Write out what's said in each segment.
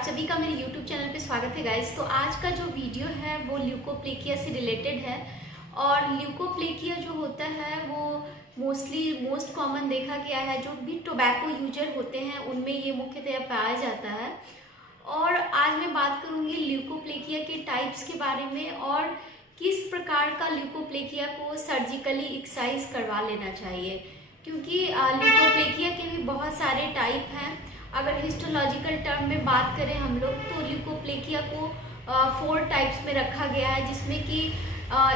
आप सभी का मेरे YouTube चैनल पे स्वागत है गाइस। तो आज का जो वीडियो है वो ल्यूकोप्लेकिया से रिलेटेड है। और ल्यूकोप्लेकिया जो होता है वो मोस्ट कॉमन देखा गया है, जो भी टोबैको यूजर होते हैं उनमें ये मुख्यतः पाया जाता है। और आज मैं बात करूंगी ल्यूकोप्लेकिया के टाइप्स के बारे में और किस प्रकार का ल्यूकोप्लेकिया को सर्जिकली एक्साइज करवा लेना चाहिए, क्योंकि ल्यूकोप्लेकिया के भी बहुत सारे टाइप हैं। अगर हिस्टोलॉजिकल टर्म में बात करें हम लोग तो ल्यूकोप्लेकिया को 4 टाइप्स में रखा गया है, जिसमें कि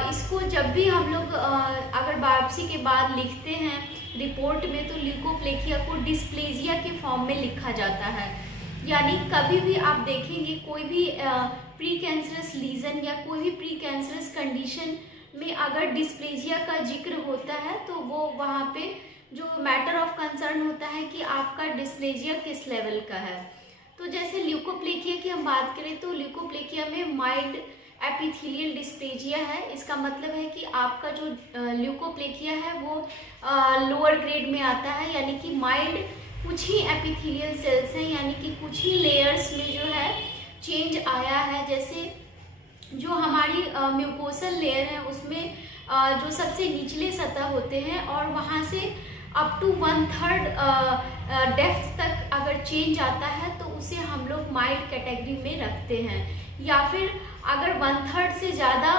इसको जब भी हम लोग अगर बायोप्सी के बाद लिखते हैं रिपोर्ट में तो ल्यूकोप्लेकिया को डिस्प्लेजिया के फॉर्म में लिखा जाता है। यानी कभी भी आप देखेंगे कोई भी प्री कैंसरस लीजन या कोई भी प्री कैंसरस कंडीशन में अगर डिस्प्लेजिया का जिक्र होता है तो वो वहाँ पे जो मैटर ऑफ कंसर्न होता है कि आपका डिस्प्लेजिया किस लेवल का है। तो जैसे ल्यूकोप्लेकिया की हम बात करें तो ल्यूकोप्लेकिया में माइल्ड एपिथेलियल डिस्प्लेजिया है। इसका मतलब है कि आपका जो ल्यूकोप्लेकिया है वो लोअर ग्रेड में आता है, यानी कि माइल्ड कुछ ही एपिथेलियल सेल्स हैं, यानी कि कुछ ही लेयर्स में जो है चेंज आया है। जैसे जो हमारी म्यूकोसल लेयर है उसमें जो सबसे निचले सतह होते हैं और वहाँ से अप टू 1/3 डेप्थ तक अगर चेंज आता है तो उसे हम लोग माइल्ड कैटेगरी में रखते हैं, या फिर अगर 1/3 से ज़्यादा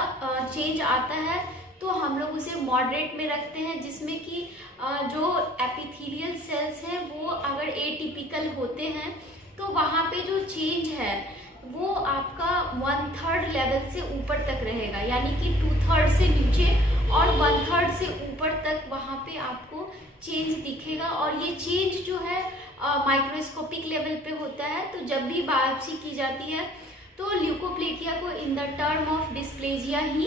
चेंज आता है तो हम लोग उसे मॉडरेट में रखते हैं, जिसमें कि जो एपिथेलियल सेल्स हैं वो अगर एटिपिकल होते हैं तो वहाँ पे जो चेंज है वो आपका 1/3 लेवल से ऊपर तक रहेगा, यानी कि 2/3 से नीचे और 1/3 से ऊपर तक वहाँ पे आपको चेंज दिखेगा। और ये चेंज जो है माइक्रोस्कोपिक लेवल पे होता है। तो जब भी बायोप्सी की जाती है तो ल्यूकोप्लेकिया को in the term of dysplasia ही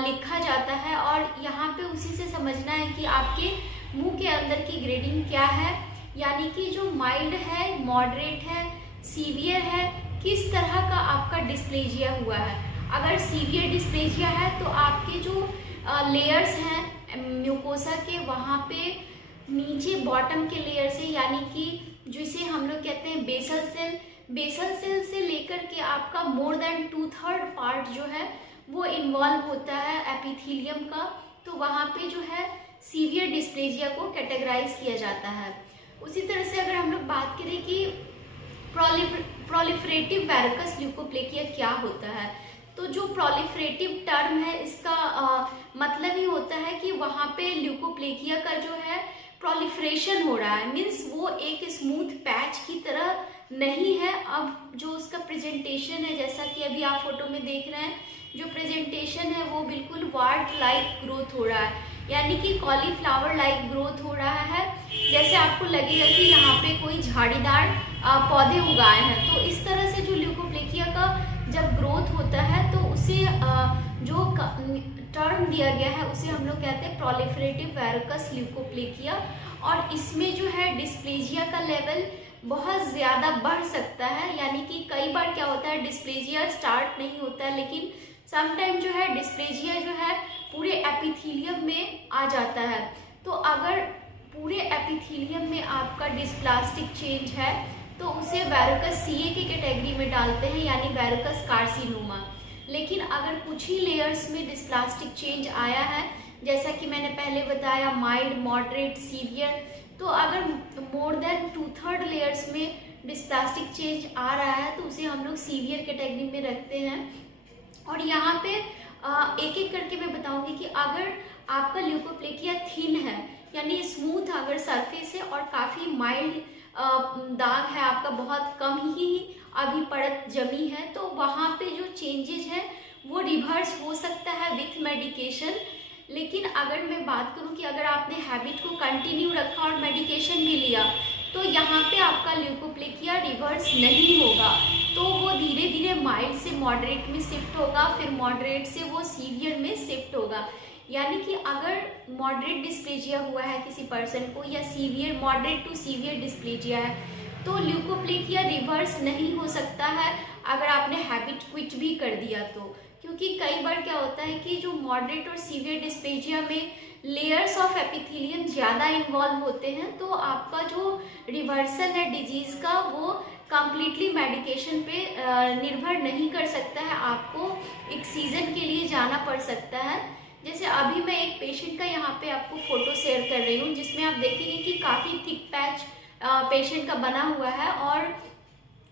लिखा जाता है। और यहाँ पे उसी से समझना है कि आपके मुंह के अंदर की ग्रेडिंग क्या है, यानी कि जो माइल्ड है, मॉडरेट है, सीवियर है, किस तरह का आपका डिस्प्लेजिया हुआ है। अगर सीवियर डिस्प्लेजिया है तो आपके जो लेयर्स हैं म्यूकोसा के वहाँ पे नीचे बॉटम के लेयर से, यानी कि जिसे हम लोग कहते हैं बेसल सेल से लेकर के आपका मोर देन 2/3 पार्ट जो है वो इन्वॉल्व होता है एपिथेलियम का। तो वहाँ पे जो है सीवियर डिस्प्लेजिया को कैटेगराइज किया जाता है। उसी तरह से अगर हम लोग बात करें कि प्रोलिफरेटिव वेरिकस ल्यूकोप्लेकिया क्या होता है, तो जो प्रोलिफरेटिव टर्म है इसका मतलब ही होता है कि वहाँ पे ल्यूकोप्लेकिया का जो है प्रोलिफरेशन हो रहा है, मीन्स वो एक स्मूथ पैच की तरह नहीं है। अब जो उसका प्रेजेंटेशन है, जैसा कि अभी आप फोटो में देख रहे हैं, जो प्रेजेंटेशन है वो बिल्कुल वार्ट लाइक ग्रोथ हो रहा है, यानी कि कॉलीफ्लावर लाइक ग्रोथ हो रहा है। जैसे आपको लगेगा कि यहाँ पे कोई झाड़ीदार पौधे उगाए हैं। तो इस तरह से जो ल्यूकोप्लेकिया का जब ग्रोथ होता है तो उसे जो टर्म दिया गया है उसे हम लोग कहते हैं प्रोलिफरेटिव वेरिकस ल्यूकोप्लेकिया। और इसमें जो है डिस्प्लेजिया का लेवल बहुत ज़्यादा बढ़ सकता है, यानी कि कई बार क्या होता है डिस्प्लेजिया स्टार्ट नहीं होता है, लेकिन समटाइम जो है डिस्प्लेजिया जो है पूरे एपिथेलियम में आ जाता है। तो अगर पूरे एपिथेलियम में आपका डिस्प्लास्टिक चेंज है तो उसे वेरिकस सीए की कैटेगरी में डालते हैं, यानी वेरिकस कार्सिनोमा। लेकिन अगर कुछ ही लेयर्स में डिस्प्लास्टिक चेंज आया है, जैसा कि मैंने पहले बताया माइल्ड, मॉडरेट, सीवियर, तो अगर मोर देन 2/3 लेयर्स में डिस्प्लास्टिक चेंज आ रहा है तो उसे हम लोग सीवियर कैटेगरी में रखते हैं। और यहाँ पे एक एक करके मैं बताऊंगी कि अगर आपका ल्यूकोप्लेकिया थिन है, यानी स्मूथ अगर सरफेस है और काफ़ी माइल्ड दाग है, आपका बहुत कम ही अभी परत जमी है, तो वहाँ पे जो चेंजेस है वो रिवर्स हो सकता है विथ मेडिकेशन। लेकिन अगर मैं बात करूँ कि अगर आपने हैबिट को कंटिन्यू रखा और मेडिकेशन भी लिया तो यहाँ पे आपका ल्यूकोप्लेकिया रिवर्स नहीं होगा, तो वो धीरे धीरे माइल्ड से मॉडरेट में शिफ्ट होगा, फिर मॉडरेट से वो सीवियर में शिफ्ट होगा। यानी कि अगर मॉडरेट डिस्प्लेजिया हुआ है किसी पर्सन को या severe, moderate to severe dysplasia है, तो ल्यूकोप्लेकिया रिवर्स नहीं हो सकता है अगर आपने हैबिट क्विट भी कर दिया तो। क्योंकि कई बार क्या होता है कि जो मॉडरेट और सीवियर डिस्प्लेजिया में लेयर्स ऑफ एपिथेलियम ज़्यादा इन्वॉल्व होते हैं, तो आपका जो रिवर्सल है डिजीज़ का वो कम्प्लीटली मेडिकेशन पे निर्भर नहीं कर सकता है, आपको एक सीज़न के लिए जाना पड़ सकता है। जैसे अभी मैं एक पेशेंट का यहाँ पे आपको फ़ोटो शेयर कर रही हूँ, जिसमें आप देखेंगे कि काफ़ी थिक पैच पेशेंट का बना हुआ है। और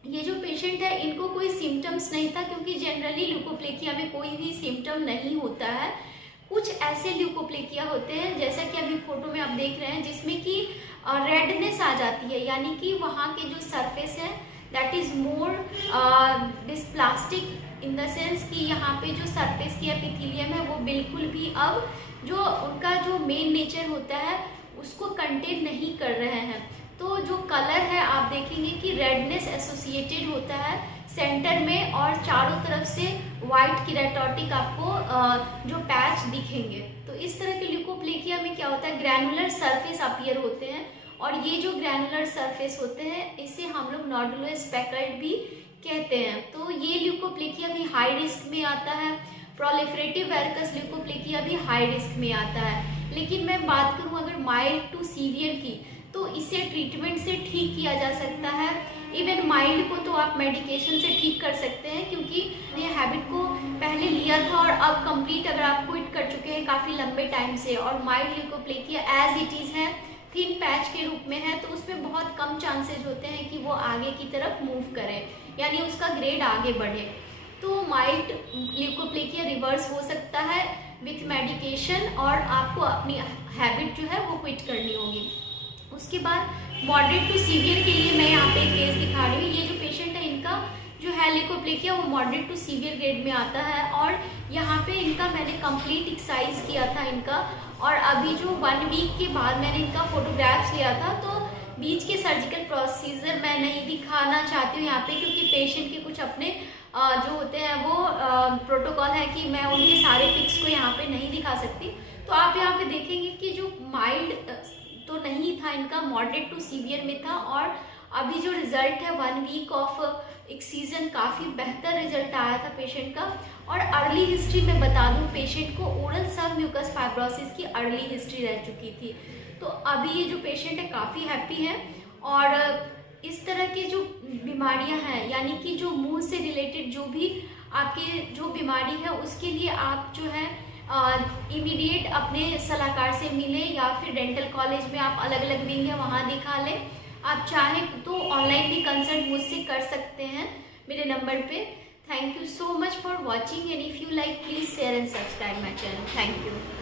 ये जो पेशेंट है इनको कोई सिम्टम्स नहीं था, क्योंकि जनरली ल्यूकोप्लेकिया में कोई भी सिम्टम नहीं होता है। कुछ ऐसे ल्यूकोप्लेकिया होते हैं, जैसा कि अभी फोटो में आप देख रहे हैं, जिसमें कि रेडनेस आ जाती है, यानी कि वहाँ के जो सरफेस है that is more dysplastic in the sense कि यहाँ पे जो सरफेस की एपिथेलियम है वो बिल्कुल भी अब जो उनका जो मेन नेचर होता है उसको कंटेन नहीं कर रहे हैं। तो जो कलर है आप देखेंगे कि रेडनेस एसोसिएटेड होता है सेंटर में, और चारों तरफ से वाइट कीरेटोटिक आपको जो पैच दिखेंगे। तो इस तरह के ल्यूकोप्लेकिया में क्या होता है, ग्रैनुलर सरफेस अपीयर होते हैं, और ये जो ग्रैनुलर सरफेस होते हैं इसे हम लोग नोडुलो स्पेकल्ड भी कहते हैं। तो ये ल्यूकोप्लेकिया भी हाई रिस्क में आता है। प्रोलिफरेटिव वेरिकस ल्यूकोप्लेकिया भी हाई रिस्क में आता है। लेकिन मैं बात करूँ अगर माइल्ड टू सीवियर की, तो इसे ट्रीटमेंट से ठीक किया जा सकता है। इवन माइल्ड को तो आप मेडिकेशन से ठीक कर सकते हैं, क्योंकि ये हैबिट को पहले लिया था और अब कंप्लीट अगर आप क्विट कर चुके हैं काफ़ी लंबे टाइम से, और mild leukoplakia as it is है, थिन पैच के रूप में है, तो उसमें बहुत कम चांसेस होते हैं कि वो आगे की तरफ मूव करे, यानी उसका ग्रेड आगे बढ़े। तो माइल्ड ल्यूकोप्लेकिया रिवर्स हो सकता है विथ मेडिकेशन, और आपको अपनी हैबिट जो है वो क्विट करनी होगी। उसके बाद मॉडरेट टू सीवियर के लिए मैं यहाँ पे एक केस दिखा रही हूँ। ये जो पेशेंट है इनका जो है ल्यूकोप्लेकिया वो मॉडरेट टू सीवियर ग्रेड में आता है, और यहाँ पे इनका मैंने कंप्लीट एक्सरसाइज किया था इनका, और अभी जो 1 वीक के बाद मैंने इनका फोटोग्राफ्स लिया था। तो बीच के सर्जिकल प्रोसीजर मैं नहीं दिखाना चाहती हूँ यहाँ पे, क्योंकि पेशेंट के कुछ अपने जो होते हैं वो प्रोटोकॉल है कि मैं उनके सारे पिक्स को यहाँ पे नहीं दिखा सकती। तो आप यहाँ पे देखेंगे कि जो माइल्ड तो नहीं था इनका, मॉडरेट टू सीवियर में था, और अभी जो रिजल्ट है 1 वीक ऑफ एक्सीजन काफ़ी बेहतर रिजल्ट आया था पेशेंट का। और अर्ली हिस्ट्री में बता दूं, पेशेंट को ओरल सब म्यूकस फाइब्रोसिस की अर्ली हिस्ट्री रह चुकी थी। तो अभी ये जो पेशेंट है काफ़ी हैप्पी है। और इस तरह के जो बीमारियां हैं, यानी कि जो मुंह से रिलेटेड जो भी आपके जो बीमारी है, उसके लिए आप जो है इमीडिएट अपने सलाहकार से मिलें, या फिर डेंटल कॉलेज में आप अलग अलग विंग है वहाँ दिखा लें। आप चाहें तो ऑनलाइन भी कंसल्ट मुझसे कर सकते हैं मेरे नंबर पे। Thank you so much for watching, and if you like please share and subscribe my channel. Thank you.